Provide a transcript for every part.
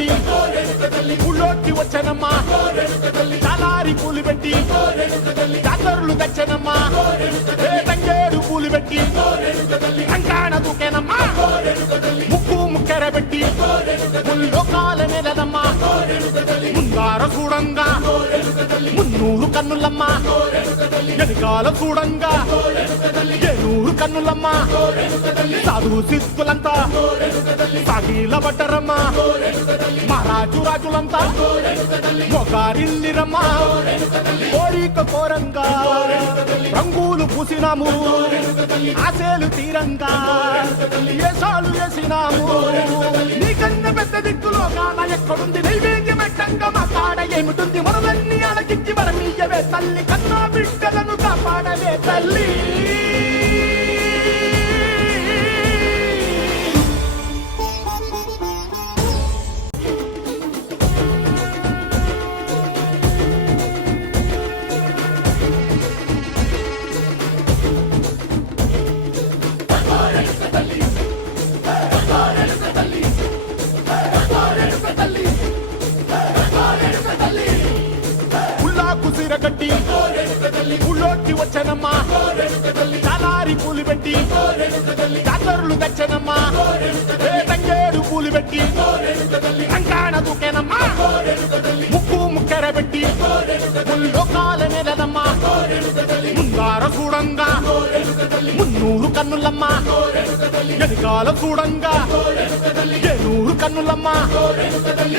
కట్టి ఊళ్ళోకి వచ్చనమ్మా చాలారి పూలు పెట్టి జాతరులు తెచ్చనమ్మా తంగేడు పూలు పెట్టి కంకాణ దూకేనమ్మా ముక్కు ముక్కెర పెట్టి ముల్లోకాల నెలనమ్మా ముందార చూడంగా మున్నూరు కన్నులమ్మా వెనకాల చూడంగా ఏనూరు కన్నులమ్మా సాధువు సిద్ధులంతా సాగిల పడ్డరమ్మా మహారాజు రాజులంతా మొగారిల్లిరమ్మా కోరిక కోరంగా రంగులు పూసినాము ఆశలు తీరంగా ఏసాలు వేసినాము నీకన్న పెద్ద దిక్కులో కాన ఎక్కడుంది నైవేద్యం ఎట్టంగా మా కాడ ఏమిటుంది మనలన్నీ అలకిచ్చి వరమీయవే తల్లి కన్నా బిడ్డలను కాపాడవే తల్లి కట్టి ఊళ్ళోకి వచ్చనమ్మా చాలారి పూలు పెట్టి జాతరులు తెచ్చనమ్మా తంగేడు పూలు పెట్టి కంకాణ దూకేనమ్మా ముక్కు ముక్కెర పెట్టి ముల్లోకాల నెలనమ్మా ముందార చూడంగా మున్నూరు కన్నులమ్మా వెనకాల చూడంగా ఏనూరు కన్నులమ్మా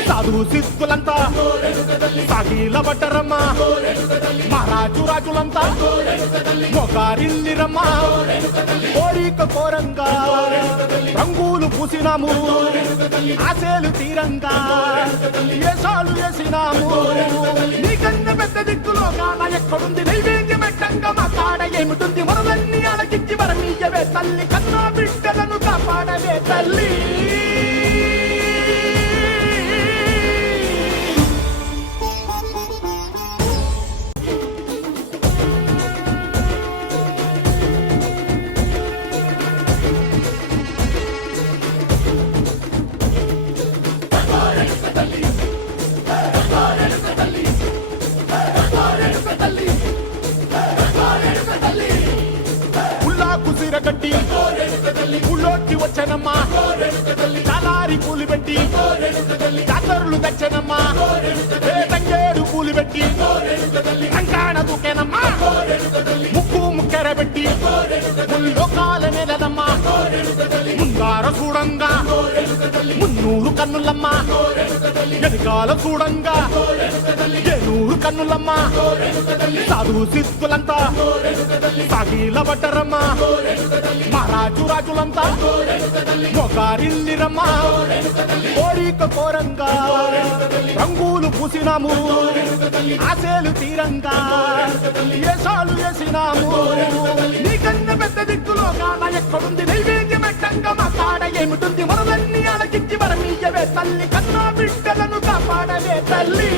సాధువు సిద్ధులంతా సాగిల పడ్డరమ్మా మహారాజు రాజులంతా మొగారిల్లిరమ్మా కోరిక కోరంగా రంగులు పూసినాము ఆశలు తీరంగా ఏసాలు వేసినాము నీకన్న పెద్ద దిక్కులో కాన ఎక్కడుంది నైవేద్యం ఎట్టంగా మా కాడ ఏమిటుంది మనలన్నీ అలకిచ్చి వరమీయవే తల్లి కన్నా బిడ్డలను కాపాడవే తల్లి కట్టి ఊళ్ళోకి వచ్చనమ్మా చాలారి పూలు పెట్టి జాతరులు తెచ్చనమ్మా తంగేడు పూలు పెట్టి కంకాణ దూకేనమ్మా ముక్కు ముక్కెర పెట్టి ముల్లోకాల నెలనమ్మా ముందార చూడంగా మున్నూరు కన్నులమ్మా వెనకాల చూడంగా ఏనూరు కన్నులమ్మా సాధువు సిద్ధులంతా సాగిల పడ్డరమ్మా మహారాజు రాజులంతా మొగారిల్లిరమ్మా కోరిక కోరంగా రంగులు పూసినాము ఆశలు తీరంగా ఏసాలు వేసినాము నీకన్న పెద్ద దిక్కులో కాన ఎక్కడుంది నైవేద్యం ఎట్టంగా మా కాడ ఏమిటుంది మనలన్నీ అలకిచ్చి వరమీయవే తల్లి కన్నా బిడ్డలను కాపాడవే తల్లి